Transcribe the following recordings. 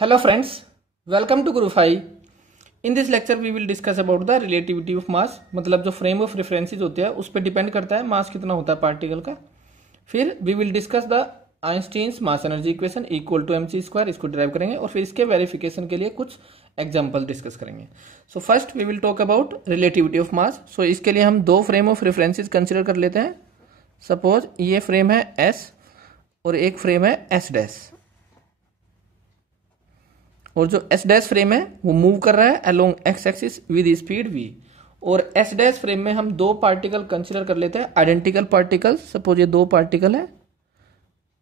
Hello friends, welcome to Guru5. In this lecture we will discuss about the relativity of mass. मतलब जो frame of references होते हैं उस पर depend करता है मास कितना होता है पार्टिकल का. फिर we will discuss the Einstein's mass energy equation equal to mc square, इसको डिराइव करेंगे और फिर इसके वेरिफिकेशन के लिए कुछ एग्जाम्पल डिस्कस करेंगे. So first we will talk about relativity of mass. So इसके लिए हम दो फ्रेम ऑफ रेफरेंसेस कंसिडर कर लेते हैं. सपोज ये फ्रेम है S और एक फ्रेम है S डैश, और जो S डैश फ्रेम है वो मूव कर रहा है along x axis with speed v. और S डैश फ्रेम में हम दो पार्टिकल कंसिडर कर लेते हैं, आइडेंटिकल पार्टिकल्स. सपोज ये दो पार्टिकल है,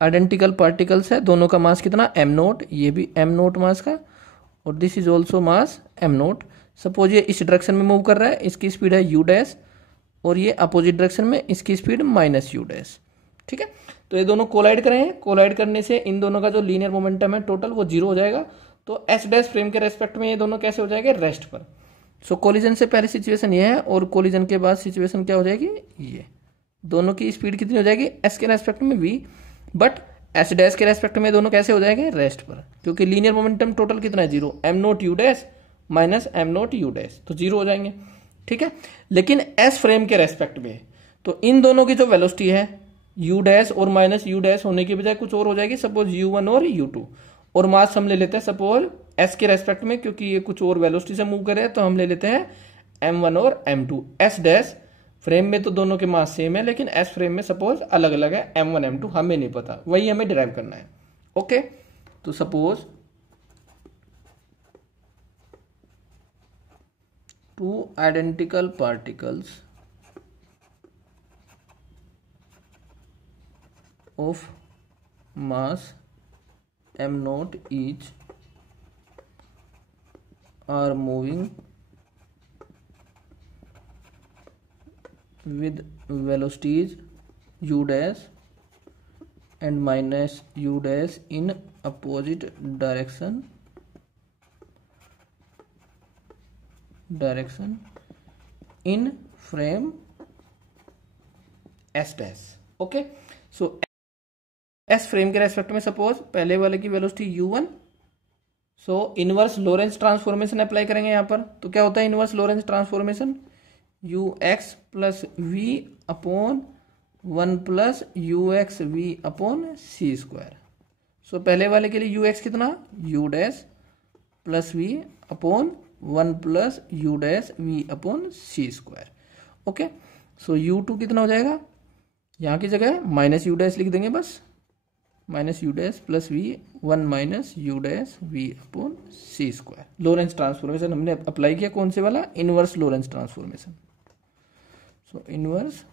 आइडेंटिकल पार्टिकल्स है, दोनों का मास कितना m नोट, ये भी m नोट मास का, और this is also mass m note. Suppose ये इस डायरेक्शन में मूव कर रहा है, इसकी स्पीड है u डैश, और ये अपोजिट डायरेक्शन में इसकी स्पीड माइनस u डैश. ठीक है, तो ये दोनों कोलाइड करेंगे. कोलाइड करने से इन दोनों का जो लीनियर मोमेंटम है टोटल वो जीरो हो जाएगा. तो एस डैश फ्रेम के रेस्पेक्ट में ये दोनों कैसे हो जाएंगे, रेस्ट पर. सो कोलिजन से पहले सिचुएशन ये है, और कोलिजन के बाद सिचुएशन क्या हो जाएगी, ये दोनों की स्पीड कितनी हो जाएगी, एस के रेस्पेक्ट में v, बट एस डैश के रेस्पेक्ट में दोनों कैसे हो जाएंगे, रेस्ट पर, क्योंकि लीनियर मोमेंटम टोटल कितना है, zero. M nought u dash minus m nought u dash, तो जीरो हो जाएंगे. ठीक है, लेकिन एस फ्रेम के रेस्पेक्ट में तो इन दोनों की जो वेलोसिटी है u डैश और माइनस u डैश होने की बजाय कुछ और हो जाएगी. सपोज u1 और u2, और मास हम ले लेते हैं सपोज s के रेस्पेक्ट में, क्योंकि ये कुछ और वेलोसिटी से मूव कर रहे हैं, तो हम ले लेते हैं m1 और m2. s डैश फ्रेम में तो दोनों के मास सेम है, लेकिन s फ्रेम में सपोज अलग अलग है, m1 m2 हमें नहीं पता, वही हमें डिराइव करना है. ओके, तो suppose two identical particles of mass m naught each are moving with velocities u dash and minus u dash in opposite direction in frame s dash. okay, so S frame के respect में suppose पहले वाले की velocity u1, so inverse Lorentz transformation apply करेंगे यहाँ पर. तो क्या होता है inverse Lorentz transformation, ux plus v upon 1 plus ux v upon सी स्क्वायर. सो पहले वाले के लिए ux कितना, u dash plus v upon 1 plus u dash v upon सी स्क्वायर. ओके, सो u2 कितना हो जाएगा, यहाँ की जगह माइनस u डैश लिख देंगे बस, minus you dash plus v 1 minus you dash we upon C square. Lorentz transformation हमने अप्लाई किया, कौन से वाला, inverse Lorentz transformation. So inverse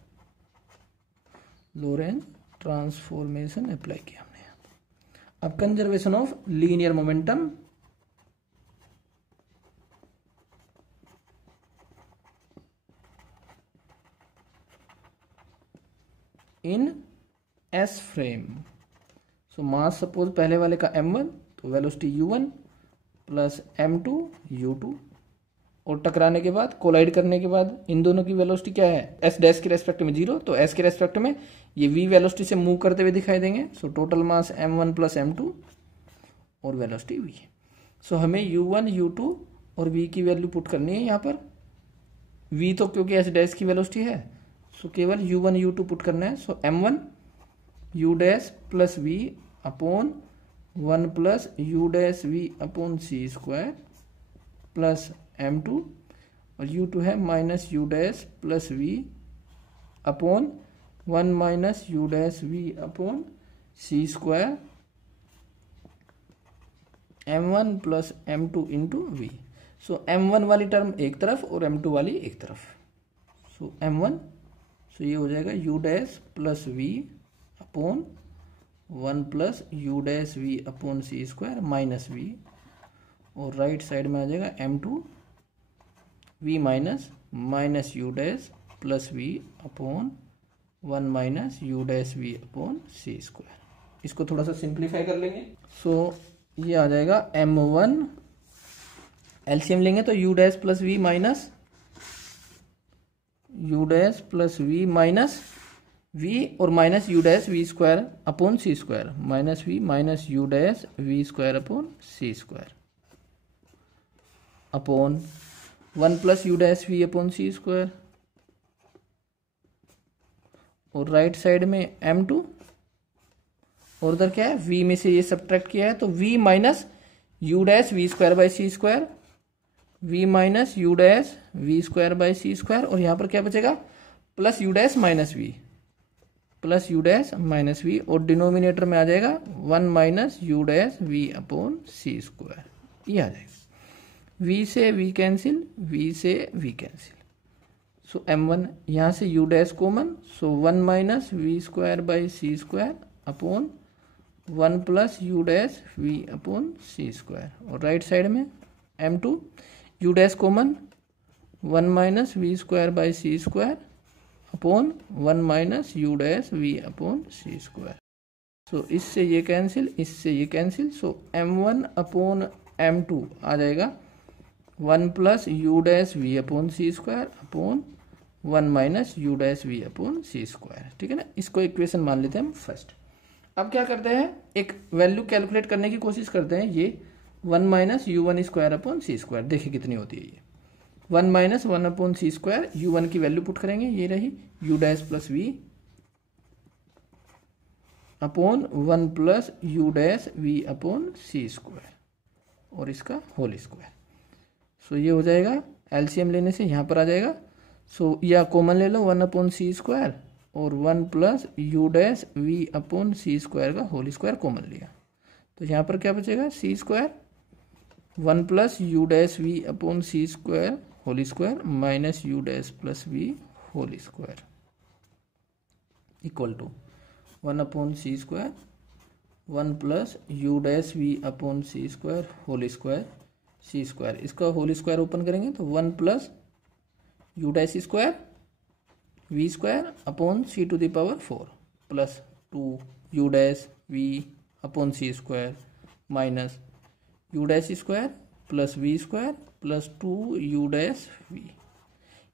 Lorentz transformation apply किया हमने. अब conservation of linear momentum. In S frame, so mass suppose पहले वाले का m1, तो velocity u1 plus m2 u2, और टकराने के बाद कोलाइड करने के बाद इन दोनों की वेलोसिटी क्या है, s डैश के रेस्पेक्ट में जीरो, तो s के रेस्पेक्ट में ये v वेलोसिटी से मूव करते हुए दिखाई देंगे. So total mass m1 plus m2 और वेलोसिटी v. सो हमें u1 u2 और v की वैल्यू पुट करनी है यहाँ पर. v तो क्योंकि s डैश की वेलोसिटी है, सो केवल u1 u2 पुट करना है. So m1 u dash plus v upon 1 plus u dash v upon सी स्क्वायर प्लस m2, और u2 है minus u dash plus v upon 1 minus u dash v upon सी square m1 plus m2 into v. So m1 वाली term एक तरफ और m2 वाली एक तरफ. सो m1, सो ये हो जाएगा u dash plus v upon 1 plus you dash we upon C square minus we, और राइट साइड में आ जाएगा m2 v minus minus you dash plus v upon 1 minus you dash we upon C square. इसको थोड़ा सा simplify कर लेंगे. सो ये आ जाएगा m1, एलसीएम लेंगे तो u dash plus V minus you dash plus V minus we और minus you dash we square upon C square, minus you dash we square upon C square upon 1 plus you dash we upon C square, और right side में m2, और उधर क्या है v में से ये सब्ट्रैक्ट किया है तो v minus you dash we square by C square, v minus you dash we square by C square, और यहाँ पर क्या बचेगा plus you dash minus v, plus you dash minus we, और डिनोमिनेटर में आ जाएगा 1 minus you dash we upon C square, ये आ जाएगा। v से v कैंसिल, v से v कैंसिल, सो m1 यहाँ से u dash common, so 1 minus we square by C square upon 1 plus you dash we upon C square, और right side में m2 u dash common 1 minus we square by C square upon 1 minus you dash we upon C square, so इससे ये cancel, इससे ये cancel, so m1 upon m2 आ जाएगा 1 plus you dash we upon C square upon 1 minus you dash we upon C square, ठीक है ना। इसको इक्वेशन मान लेते हैं हम फर्स्ट। अब क्या करते हैं, एक वैल्यू कैलकुलेट करने की कोशिश करते हैं, ये 1 minus u one square upon सी स्क्वायर, देखिए कितनी होती है ये 1 माइनस 1 अपॉन सी स्क्वायर, यू वन की वैल्यू पुट करेंगे, ये रही u dash plus v upon 1 plus you dash we upon C square, और इसका होल स्क्वायर, सो ये हो जाएगा एलसीएम लेने से यहाँ पर आ जाएगा, सो या कॉमन ले लो 1 अपॉन सी स्क्वायर और 1 plus you dash we upon C square का होल स्क्वायर कॉमन लिया, तो यहाँ पर क्या बचेगा c square 1 plus you dash we upon C square whole square minus you dash plus v whole square equal to 1 upon C square 1 plus you dash we upon C square whole square c square, इसका whole square open करेंगे तो 1 plus you dash square we square upon c to the power 4 plus 2 u dash we upon C square minus you dash square plus v square plus 2 u dash v,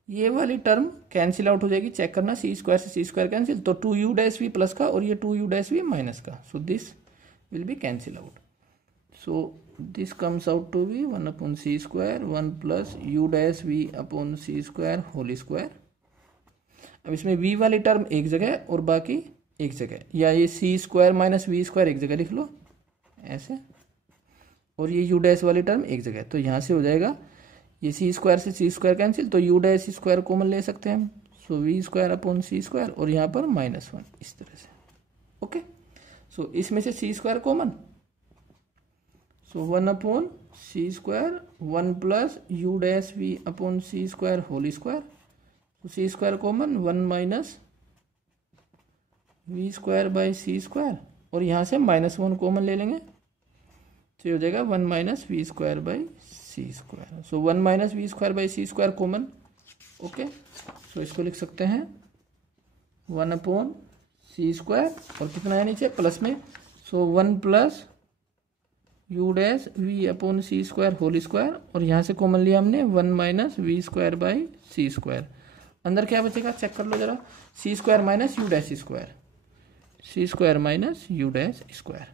ये वाली term cancel out हो जाएगी, check करना सी square से सी square cancel, तो 2 u dash we plus का और ये 2 यू डैश वी माइनस का, so this will be cancel out, so this comes out to be 1 upon c square 1 plus u dash v upon c square whole square। अब इसमें v वाली term एक जगह और बाकी एक जगह, या ये c square minus we square एक जगह लिख लो ऐसे, और ये u डैश वाली टर्म एक जगह, तो यहाँ से हो जाएगा ये c स्क्वायर से c स्क्वायर कैंसिल, तो u डैश स्क्वायर कॉमन ले सकते हैं हम, सो v स्क्वायर अपॉन सी स्क्वायर, और यहाँ पर -1 इस तरह से, ओके। सो इसमें से c square common, so 1 upon C square 1 plus you dash we upon C square whole square, तो c square common 1 minus we square by C square, और यहाँ से -1 कॉमन ले लेंगे, तो ये हो जाएगा 1 minus we square by C square, so 1 minus we square by C square common, okay. So इसको लिख सकते हैं 1 अपॉन सी स्क्वायर, और कितना है नीचे प्लस में, so 1 plus you dash we upon C square whole square, और यहाँ से कॉमन लिया हमने 1 minus we square by C square, अंदर क्या बचेगा चेक कर लो जरा, c square minus you dash square, c square minus you dash square,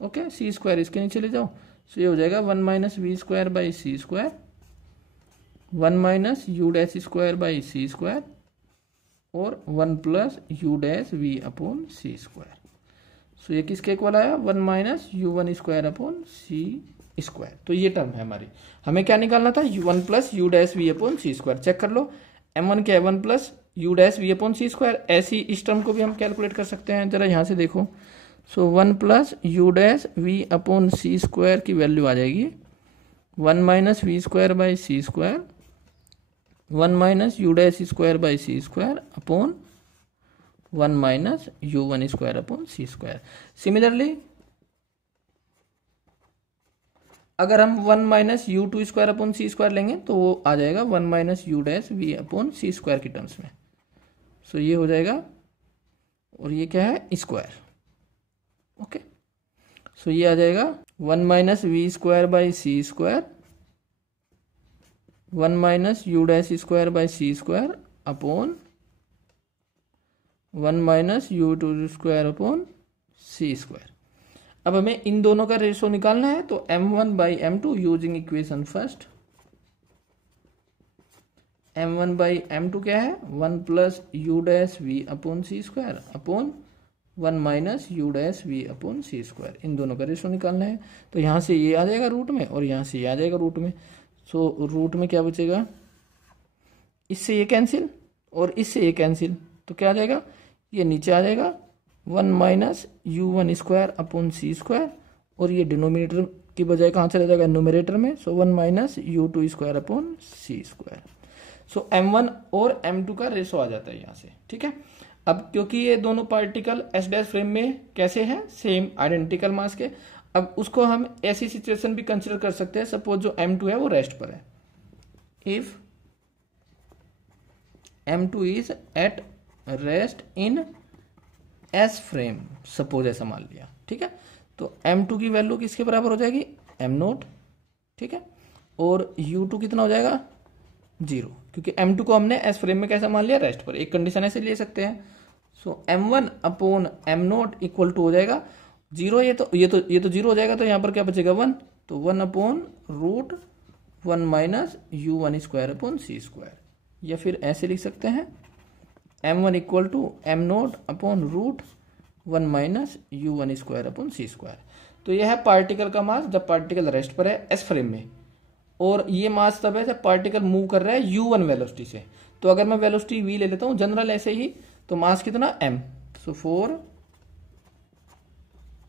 okay. C square इसके नीचे ले जाओ, सो ये हो जाएगा 1 minus we square by C square 1 minus you dash square by C square, और 1 plus you dash we upon C square, so ये किसके इक्वल आया 1 minus u one square upon सी स्क्वायर, तो ये टर्म है हमारी, हमें क्या निकालना था 1 plus you dash we upon C square, check कर लो m1 क्या है 1 plus you dash we upon C square, ऐसी इस टर्म को भी हम कैलकुलेट कर सकते हैं, जरा यहाँ से देखो, so 1 plus you dash we upon C square की वैल्यू आ जाएगी 1 minus we square by C square 1 minus you dash square by C square upon 1 minus u one square upon C square. Similarly अगर हम 1 minus u two square upon सी square लेंगे तो वो आ जाएगा 1 minus you dash we upon C square की terms में, so ये हो जाएगा, और ये क्या है स्क्वायर, ओके। सो ये आ जाएगा 1 minus we square by C square 1 minus you dash square by C square upon 1 minus u two square upon C square. अब हमें इन दोनों का रेशो निकालना है, तो m1/m2 using equation first. m1/m2 क्या है, 1 plus you dash we upon C square upon 1 minus you dash we upon C square. इन दोनों का रेशो निकालना है, तो यहाँ से ये आ जाएगा रूट में और यहाँ से ये आ जाएगा रूट में। सो रूट में क्या बचेगा, इससे ये कैंसिल और इससे ये कैंसिल, तो क्या आ जाएगा, ये नीचे आ जाएगा 1 minus u one square upon सी स्क्वायर, और ये डिनोमिनेटर की बजाय कहाँ चला जाएगा, न्यूमरेटर में। So 1 minus u two square upon सी स्क्वायर। सो m1 और m2 का रेशो आ जाता है यहाँ से, ठीक है। अब क्योंकि ये दोनों पार्टिकल एस डैश फ्रेम में कैसे हैं, सेम आइडेंटिकल मास के, अब उसको हम ऐसी सिचुएशन भी कंसिडर कर सकते हैं, सपोज जो m2 है वो रेस्ट पर है। If m2 is at rest in S frame, suppose ऐसा मान लिया, ठीक है। तो m2 की वैल्यू किसके बराबर हो जाएगी, m0, ठीक है। और u2 कितना हो जाएगा, 0, क्योंकि m2 को हमने एस फ्रेम में कैसा मान लिया, रेस्ट पर। एक कंडीशन ऐसे ले सकते हैं। सो m1 upon m0 equal to हो जाएगा 0। ये तो 0 हो जाएगा, तो यहाँ पर क्या बचेगा 1, तो 1 upon root 1 minus u one square upon सी स्क्वायर। या फिर ऐसे लिख सकते हैं m1 equal to m0 upon root 1 minus u one square upon C square. तो यह है पार्टिकल का मास जब पार्टिकल रेस्ट पर है एस फ्रेम में, और ये मास तब है जब पार्टिकल मूव कर रहा है u1 वेलोसिटी से। तो अगर मैं वेलोसिटी v ले लेता हूं जनरल ऐसे ही, तो मास कितना m। So for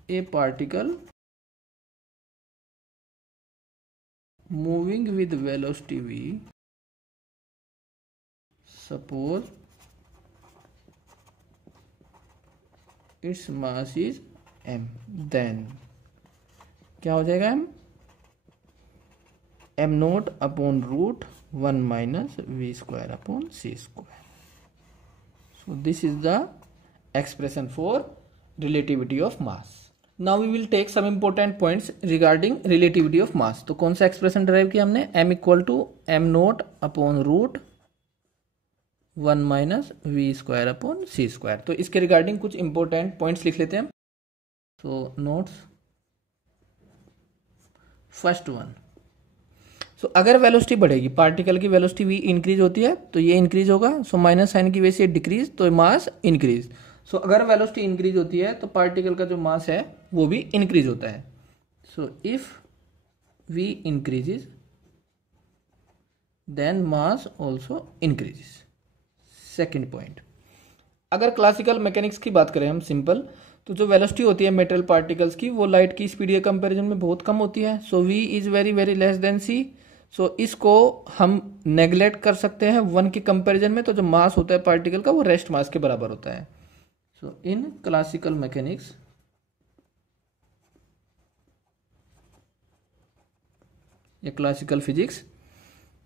a particle moving with velocity v, suppose its mass is m, then क्या हो जाएगा m0 upon root 1 minus we square upon C square. So this is the expression for relativity of mass. Now we will take some important points regarding relativity of mass. तो कौन सा expression derive किया हमने, m equal to m0 upon root 1 minus we square upon C square. तो इसके regarding कुछ important points लिख लेते हैं। So notes, first one, so अगर वेलोसिटी बढ़ेगी, पार्टिकल की वेलोसिटी v इंक्रीज होती है, तो ये इंक्रीज होगा। सो माइनस साइन की वजह से डिक्रीज, तो मास इंक्रीज। सो अगर वेलोसिटी इंक्रीज होती है तो पार्टिकल का जो मास है वो भी इंक्रीज होता है। So if v increases then mass also increases. Second point, अगर क्लासिकल मैकेनिक्स की बात करें हम सिंपल, तो जो वेलोसिटी होती है मेटल पार्टिकल्स की वो लाइट की स्पीड के कंपैरिजन में बहुत कम होती है। सो v is very very less than c। सो इसको हम नेग्लेक्ट कर सकते हैं 1 के कंपैरिजन में। तो जो मास होता है पार्टिकल का वो रेस्ट मास के बराबर होता है। सो इन क्लासिकल मैकेनिक्स या क्लासिकल फिजिक्स,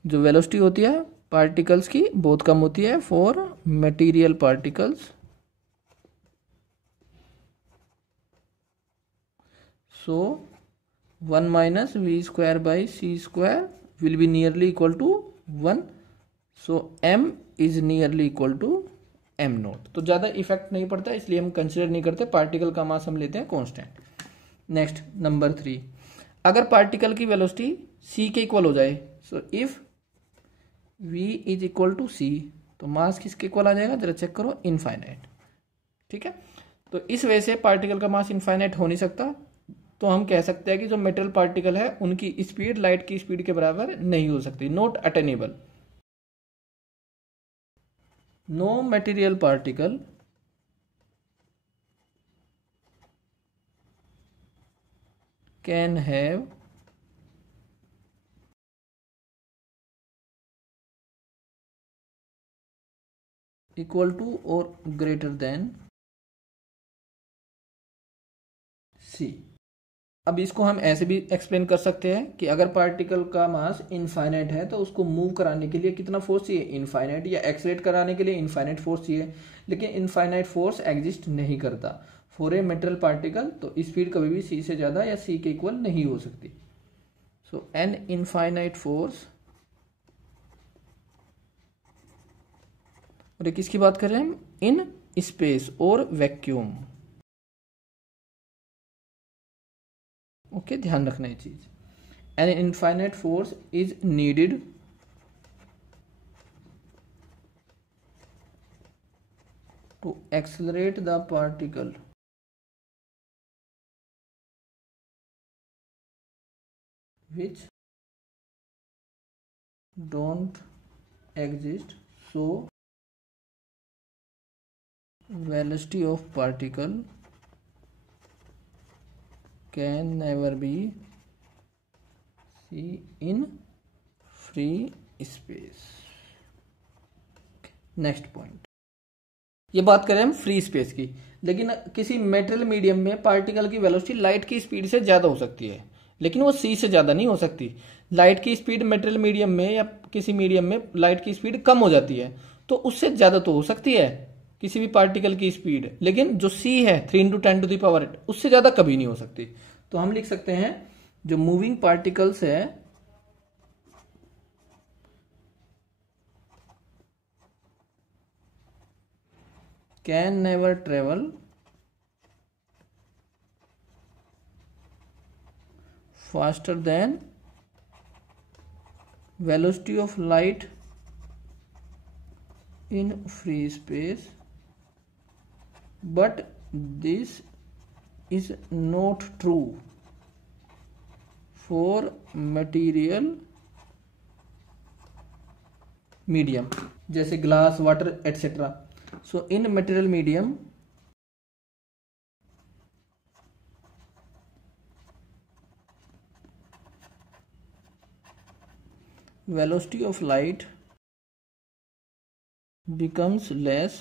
जो वेलोसिटी होती है पार्टिकल्स की बहुत कम होती है for material particles. So 1 minus we square by C square will be nearly equal to 1। So m is nearly equal to m0। तो ज़्यादा इफेक्ट नहीं पड़ता, इसलिए हम कंसिडर नहीं करते, पार्टिकल का मास हम लेते हैं कांस्टेंट। नेक्स्ट नंबर 3, अगर पार्टिकल की वेलोसिटी c के इक्वल हो जाए, so if v is equal to c, तो मास किसके इक्वल आ जाएगा, जरा चेक करो, इनफाइनाइट, ठीक है। तो इस वजह से पार्टिकल का मास इनफाइनाइट हो नहीं सकता। तो हम कह सकते हैं कि जो मेटल पार्टिकल है उनकी स्पीड लाइट की स्पीड के बराबर नहीं हो सकती, not attainable. No material particle can have equal to और ग्रेटर देन c। अब इसको हम ऐसे भी एक्सप्लेन कर सकते हैं कि अगर पार्टिकल का मास इनफाइनाइट है तो उसको मूव कराने के लिए कितना फोर्स चाहिए, इनफाइनाइट, या एक्सलेट कराने के लिए इनफाइनाइट फोर्स चाहिए। लेकिन इनफाइनाइट फोर्स एग्जिस्ट नहीं करता फॉर ए मेटल पार्टिकल। तो स्पीड कभी भी c से ज़्यादा या c के इक्वल नहीं हो सकती। सो एन इनफाइनाइट फोर्स, और किसकी बात कर रहे हैं हम, इन स्पेस और वैक्यूम। ओके, ध्यान रखना ये चीज। An infinite force is needed to accelerate the particle which don't exist, so velocity of particle can never be seen in free space। Next point, ये बात करें हम फ्री स्पेस की, लेकिन किसी मेटेरियल मीडियम में पार्टिकल की वेलोसिटी लाइट की स्पीड से ज्यादा हो सकती है, लेकिन वो सी से ज्यादा नहीं हो सकती। लाइट की स्पीड मेटेरियल मीडियम में या किसी मीडियम में लाइट की स्पीड कम हो जाती है, तो उससे ज्यादा तो हो सकती है किसी भी पार्टिकल की स्पीड, लेकिन जो सी है 3 × 10⁸, उससे ज्यादा कभी नहीं हो सकती। तो हम लिख सकते हैं जो मूविंग पार्टिकल्स है can never travel faster than velocity of light in free space, but this is not true for material medium जैसे glass, water etcetera. So in material medium, velocity of light becomes less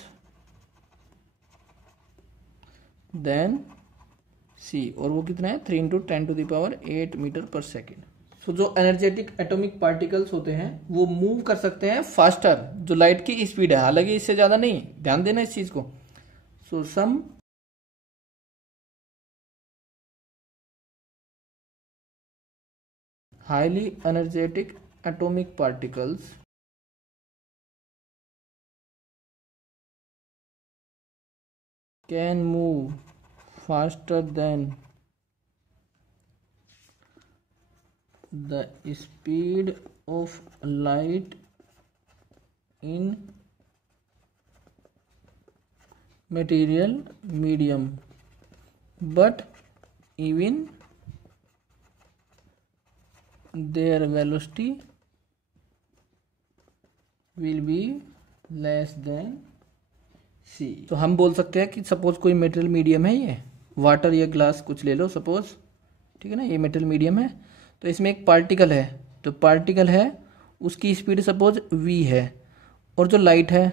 than c, और वो कितना है 3 × 10⁸ metre पर second. तो जो energetic atomic particles होते हैं वो मूव कर सकते हैं फास्टर जो लाइट की स्पीड है, हालांकि इससे ज्यादा नहीं, ध्यान देना इस चीज को। So some highly energetic atomic particles can move faster than the speed of light in material medium, but even their velocity will be less than c। तो हम बोल सकते हैं कि सपोज कोई मेटेरियल मीडियम है, ये वाटर या ग्लास कुछ ले लो सपोज, ठीक है ना, ये मेटेरियल मीडियम है, तो इसमें एक पार्टिकल है, तो पार्टिकल है उसकी स्पीड सपोज v है, और जो लाइट है,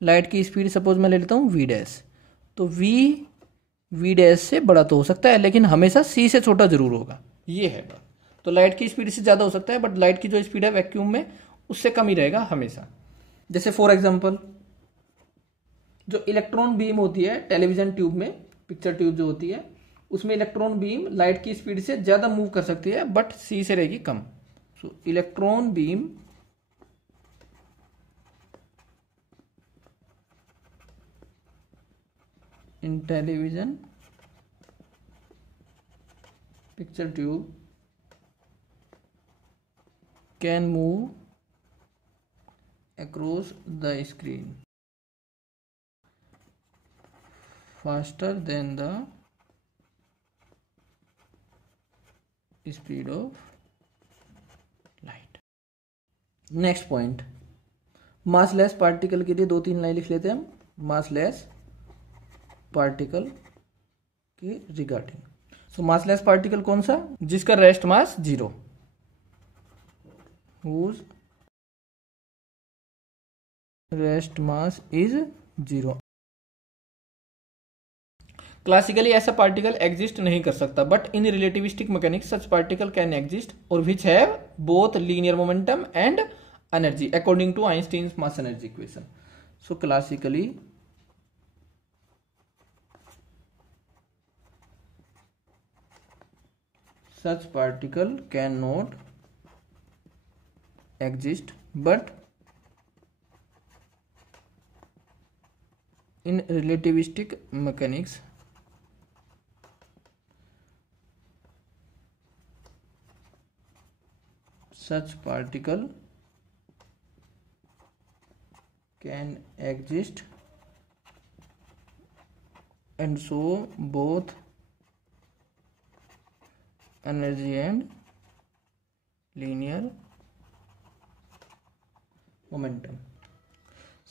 लाइट की स्पीड सपोज मैं ले लेता हूँ v डैश, तो v डैश से बड़ा तो हो सकता है, लेकिन हमेशा c से छोटा जरूर होगा, ये है बात। तो लाइट की स्पीड से ज्यादा हो सकता है, बट लाइट की जो स्पीड है वैक्यूम में उससे कम ही रहेगा हमेशा। जैसे फॉर एग्जाम्पल जो इलेक्ट्रॉन बीम होती है टेलीविजन ट्यूब में, पिक्चर ट्यूब जो होती है, उसमें इलेक्ट्रॉन बीम लाइट की स्पीड से ज्यादा मूव कर सकती है, बट सी से रहेगी कम। So electron beam in television picture tube can move across the screen faster than the speed of light। Next point, massless particle के लिए 2-3 लाइन लिख लेते हैं हम, मासलेस पार्टिकल के रिगार्डिंग। सो मासलेस पार्टिकल कौन सा, जिसका rest mass 0, whose rest mass is 0। Classically ऐसा पार्टिकल एग्जिस्ट नहीं कर सकता, but in relativistic mechanics such particle can exist और which have both linear momentum and energy according to Einstein mass energy equation. So classically such particle cannot exist but in relativistic mechanics such particle can exist and so both energy and linear momentum।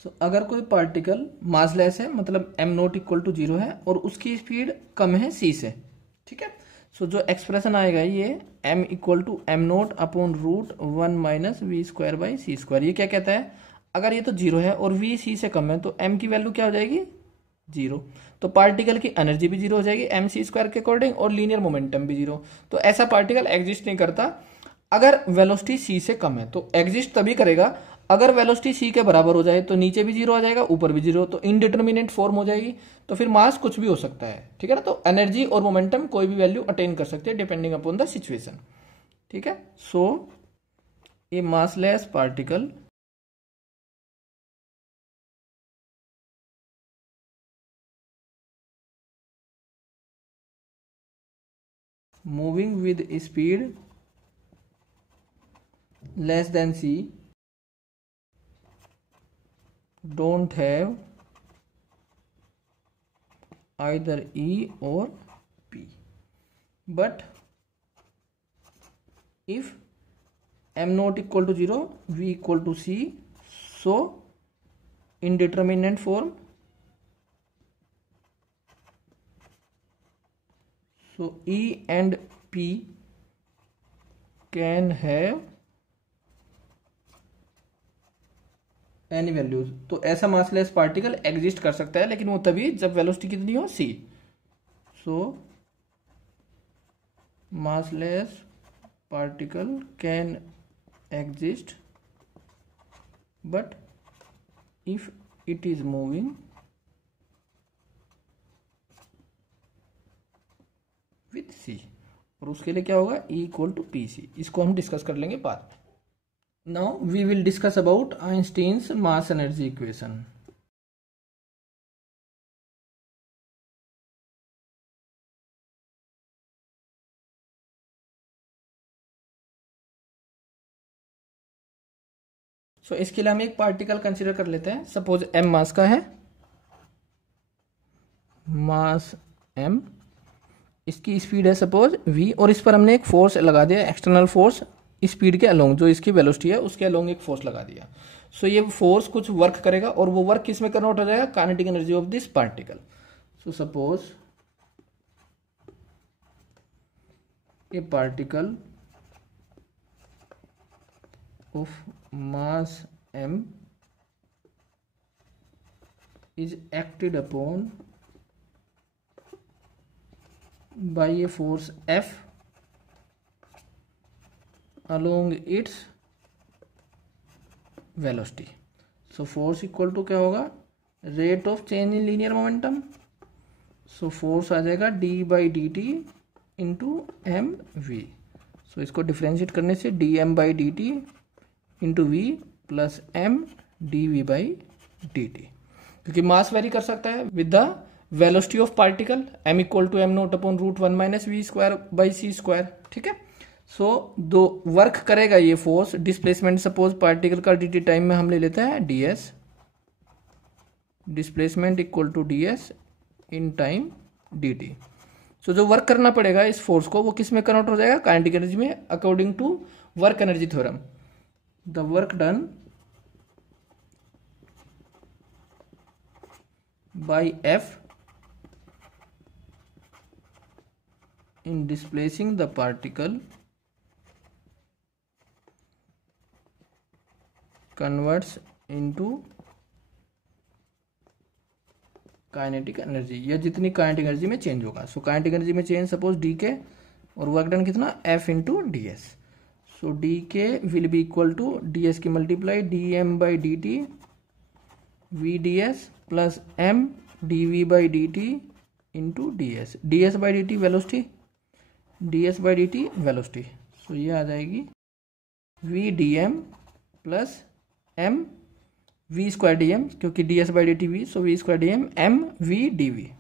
सो अगर कोई particle massless है, मतलब M note equal to 0 है और उसकी speed कम है सी से, ठीक है। सो जो एक्सप्रेशन आएगा ये m equal to m note upon root 1 minus we square by C square. ये क्या कहता है, अगर ये तो 0 है और वी सी से कम है तो एम की वैल्यू क्या हो जाएगी 0, तो पार्टिकल की एनर्जी भी 0 हो जाएगी एम सी स्क्वायर के अकॉर्डिंग और लीनियर मोमेंटम भी 0। तो ऐसा पार्टिकल एग्जिस्ट नहीं करता अगर वेलोसिटी सी से कम है। तो एग्जिस्ट तभी करेगा अगर वेलोसिटी सी के बराबर हो जाए, तो नीचे भी 0 आ जाएगा ऊपर भी 0, तो इनडिटर्मिनेट फॉर्म हो जाएगी। तो फिर मास कुछ भी हो सकता है, ठीक है ना। तो एनर्जी और मोमेंटम कोई भी वैल्यू अटेन कर सकते हैं डिपेंडिंग अपॉन द सिचुएशन, ठीक है। So a massless particle moving with speed less than c don't have either E or P, but if m not equal to 0 v equal to c, so indeterminate form, so E and P can have any values. तो ऐसा massless particle exist कर सकता है, लेकिन वो तभी जब velocity कितनी हो c. So massless particle can exist but if it is moving with c, और उसके लिए क्या होगा E equal to p c. इसको हम डिस्कस कर लेंगे बाद में। Now we will discuss about Einstein's mass energy equation. So इसके लिए हम एक पार्टिकल कंसीडर कर लेते हैं। सपोज m मास का है, मास m, इसकी स्पीड है सपोज v, और इस पर हमने एक फोर्स लगा दिया, एक्सटर्नल फोर्स स्पीड के अलोंग, जो इसकी वेलोसिटी है उसके अलोंग एक फोर्स लगा दिया। सो ये फोर्स कुछ वर्क करेगा और वो वर्क किस में कन्वर्ट हो जाएगा, kinetic energy of this particle. So suppose a particle of mass m is acted upon by a force F along its velocity। So force equal to क्या होगा, rate of change in linear momentum. So force आ जाएगा d by d t into m v. So इसको differentiate करने से d m by d t into v plus m d v by d t, क्योंकि mass vary कर सकता है with the velocity of particle, m equal to m note upon root 1 minus we square by C square, ठीक है। So दो work करेगा ये फोर्स, डिस्प्लेसमेंट सपोज पार्टिकल का डी टी टाइम में हम ले लेते हैं d s, displacement equal to d s in time d t. So जो वर्क करना पड़ेगा इस फोर्स को, वो किस में कन्वर्ट हो जाएगा, काइनेटिक एनर्जी में, according to work energy theorem. The work done by f in displacing the particle converts into kinetic energy, या जितनी काइनेटिक एनर्जी में चेंज होगा। सो काइनेटिक एनर्जी में चेंज सपोज डी के, और work done कितना f into d s. So d k will be equal to d s की multiply d m by d t v d s plus m d v by d t into d s. D s by d t velocity, d s by d t velocity. So ये आ जाएगी v d m plus m v square d m, क्योंकि d s by d t v, so v square d m m v d v.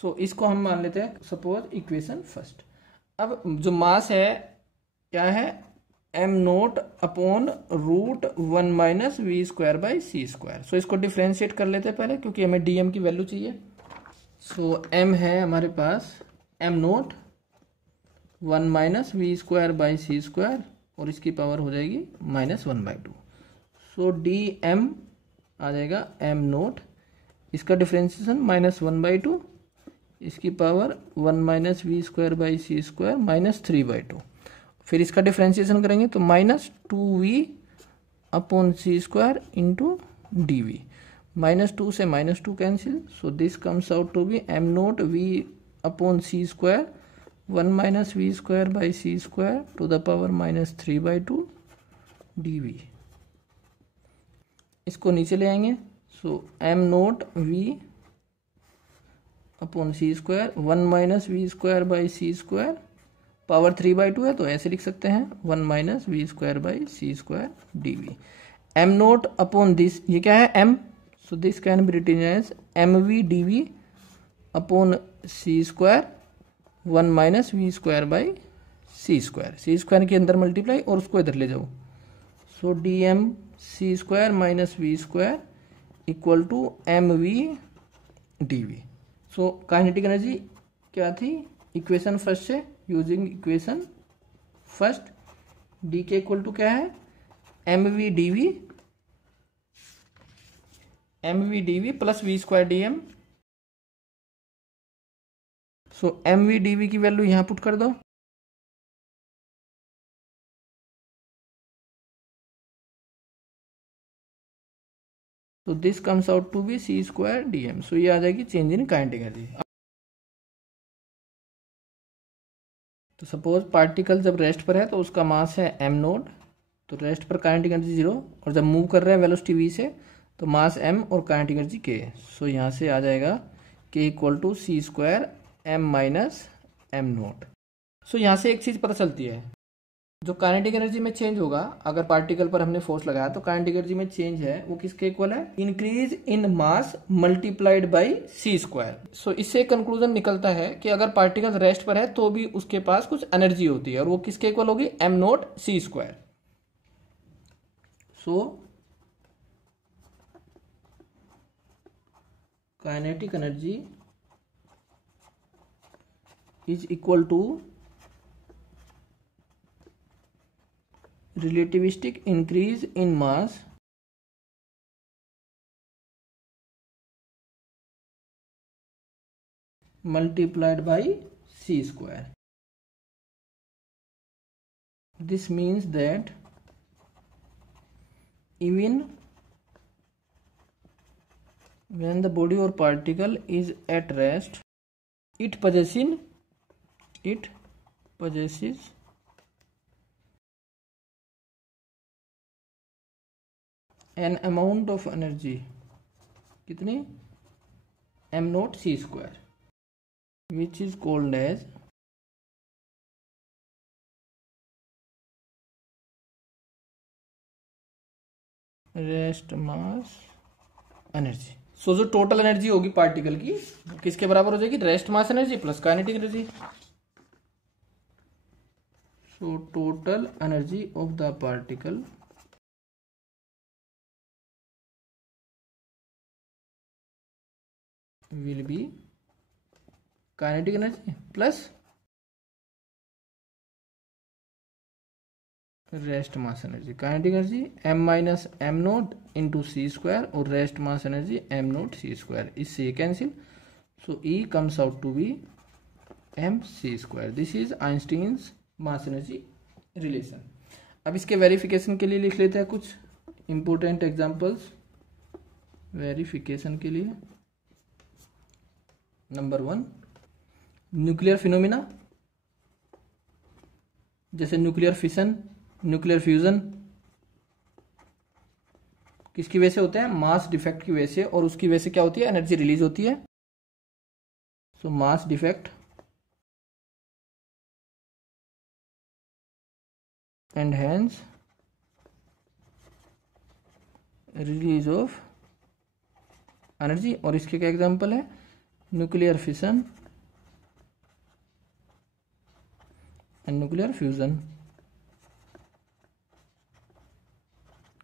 So इसको हम मान लेते हैं suppose equation first. अब जो मास है क्या है, m note upon root 1 minus we square by C square. So इसको डिफ्रेंशिएट कर लेते हैं पहले, क्योंकि हमें डी एम की वैल्यू चाहिए। सो एम है हमारे पास m naught 1 minus we square by C square, और इसकी पावर हो जाएगी -1/2। सो डी एम आ जाएगा एम नोट, इसका डिफ्रेंशिएशन -1/2, इसकी power 1 minus we square by C square -3/2। फिर इसका डिफ्रेंशिएशन करेंगे तो -2v अपॉन सी स्क्वायर इंटू डी वी। -2 से -2 cancel, so this comes out to be m naught v upon C square 1 minus we square by C square to the power -3/2 d v. इसको नीचे ले आएंगे, so m naught v upon C square 1 minus we square by C square, power 3/2 है तो ऐसे लिख सकते हैं 1 minus we square by C square d v. M note upon this, ये क्या है m, so this can be written as m v d v upon C square 1 minus we square by C square. C square के अंदर multiply और उसको इधर ले जाओ, so d m c square minus we square equal to m v d v. So kinetic energy क्या थी equation first से, using equation first, d k equal to क्या है m v d v plus v square d m. So m v d v की value यहां put कर दो, तो this comes out to be c square d m. So ये आ जाएगी चेंज इन काइनेटिक एनर्जी। तो सपोज पार्टिकल जब रेस्ट पर है तो उसका मास है एम नोट, तो रेस्ट पर काइनेटिक एनर्जी 0, और जब मूव कर रहे हैं वेलोसिटी v से तो मास m और काइनेटिक एनर्जी k। सो यहाँ से आ जाएगा k equal to c square m minus m naught. So यहाँ से एक चीज़ पता चलती है, जो काइनेटिक एनर्जी में चेंज होगा अगर पार्टिकल पर हमने फोर्स लगाया तो काइनेटिक एनर्जी में चेंज है वो किसके इक्वल है, increase in mass multiplied by C square. So इससे कंक्लूजन निकलता है कि अगर पार्टिकल रेस्ट पर है तो भी उसके पास कुछ एनर्जी होती है, और वो किसके इक्वल होगी m nought c square. So kinetic energy is equal to relativistic increase in mass multiplied by c square. This means that even when the body or particle is at rest, it possesses an amount of energy, कितनी m naught c square, which is called as rest mass energy. So जो total energy होगी particle की किसके बराबर हो जाएगी, rest mass energy plus kinetic energy. So total energy of the particle will be kinetic energy plus rest mass energy. Kinetic energy m minus m naught into c square और rest mass energy m naught c square, इससे ये cancel. So E comes out to be m c square. This is Einstein's mass energy relation. अब इसके verification के लिए लिख लेते हैं कुछ इंपॉर्टेंट एग्जांपल्स वेरिफिकेशन के लिए। नंबर 1, न्यूक्लियर फिनोमिना जैसे न्यूक्लियर फिशन, न्यूक्लियर फ्यूजन किसकी वजह से होते हैं, मास डिफेक्ट की वजह से, और उसकी वजह से क्या होती है, एनर्जी रिलीज होती है। So mass defect and hence release of energy, और इसके क्या एग्जांपल है, nuclear fission and nuclear fusion.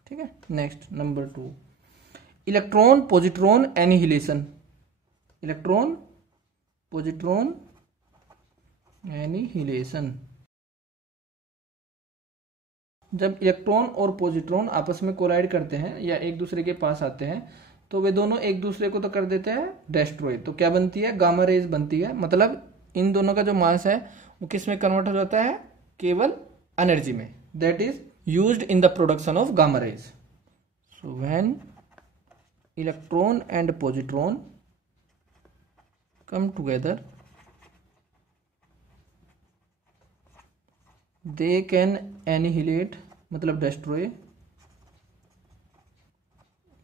ठीक है, next number 2, electron positron annihilation. Electron positron annihilation, जब इलेक्ट्रॉन और पॉजिट्रॉन आपस में कोलाइड करते हैं या एक दूसरे के पास आते हैं तो वे दोनों एक दूसरे को तो कर देते हैं डेस्ट्रॉय, तो क्या बनती है, गामा रेज बनती है। मतलब इन दोनों का जो मास है वो किस में कन्वर्ट हो जाता है, केवल एनर्जी में, that is used in the production of gamma rays. So when electron and positron come together they can annihilate, मतलब destroy,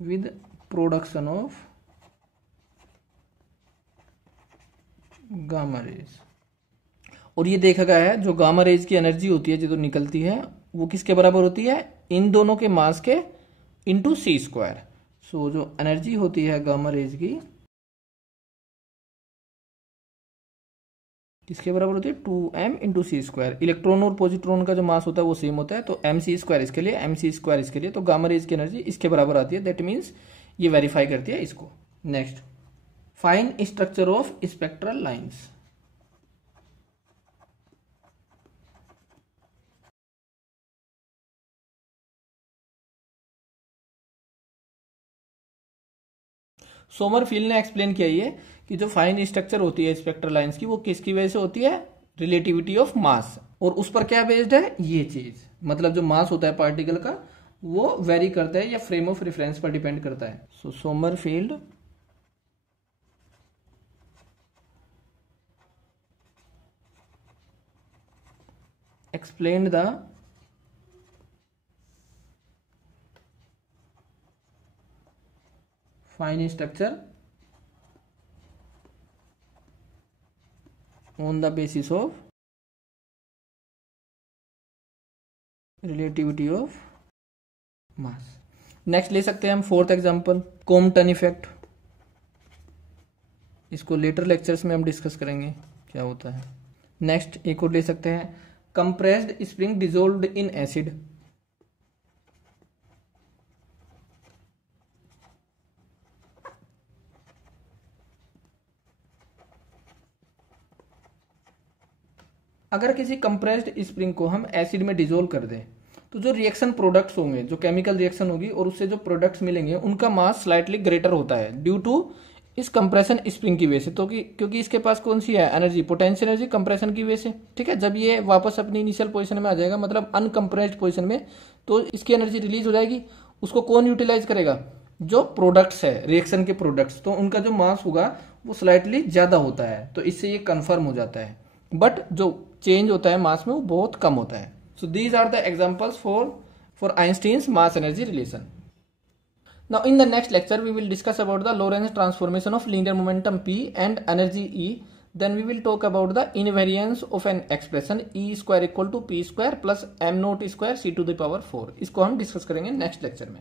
with production of gamma rays. और ये देखा गया है जो गामा रेज की एनर्जी होती है जो निकलती है वो किसके बराबर होती है, इन दोनों के मास के इंटू सी स्क्वायर। सो जो एनर्जी होती है गामा रेज की किसके बराबर होती है, 2m into c square. Electron और पॉजिट्रॉन का जो मास होता है वो सेम होता है, तो एम सी स्क्वायर इसके लिए, एम सी स्क्वायर इसके लिए, तो गामा रेज की एनर्जी इसके बराबर आती है। दैट मीन्स ये वेरीफाई करती है इसको। Next, fine structure of spectral lines. Sommerfeld ने एक्सप्लेन किया ये कि जो फाइन स्ट्रक्चर होती है स्पेक्ट्रल लाइंस की वो किसकी वजह से होती है, रिलेटिविटी ऑफ मास, और उस पर क्या बेस्ड है, ये चीज, मतलब जो मास होता है पार्टिकल का वो वेरी करता है या फ्रेम ऑफ रेफरेंस पर डिपेंड करता है। सो Sommerfeld explained the fine structure on the basis of relativity of mass। Next ले सकते हैं हम फोर्थ एग्जांपल, कॉम्पटन इफेक्ट। इसको लेटर लेक्चर्स में हम डिस्कस करेंगे क्या होता है। नेक्स्ट एक और ले सकते हैं, compressed spring dissolved in acid. अगर किसी कंप्रेस्ड स्प्रिंग को हम एसिड में डिजोल्व कर दें तो जो रिएक्शन प्रोडक्ट्स होंगे, जो केमिकल रिएक्शन होगी और उससे जो प्रोडक्ट्स मिलेंगे उनका मास स्लाइटली ग्रेटर होता है ड्यू टू इस कंप्रेशन स्प्रिंग की वजह से। तो क्योंकि इसके पास कौन सी है एनर्जी, पोटेंशियल एनर्जी कंप्रेशन की वजह से। ठीक है, जब ये वापस अपनी इनिशियल पोजीशन में आ जाएगा, मतलब अनकंप्रेस्ड पोजीशन में, तो इसकी एनर्जी रिलीज हो जाएगी। उसको कौन यूटिलाइज करेगा, जो प्रोडक्ट्स है रिएक्शन के प्रोडक्ट्स, तो उनका जो मास होगा वो स्लाइटली ज्यादा होता है, तो इससे ये कंफर्म हो जाता है। बट जो चेंज होता है मास में वो बहुत कम होता है। So these are the examples for Einstein's mass energy relation. Now in the next lecture we will discuss about the Lorentz transformation of linear momentum P and energy E. Then we will talk about the invariance of an expression E square equal to P square plus m naught square C to the power 4। इसको हम discuss करेंगे next lecture में।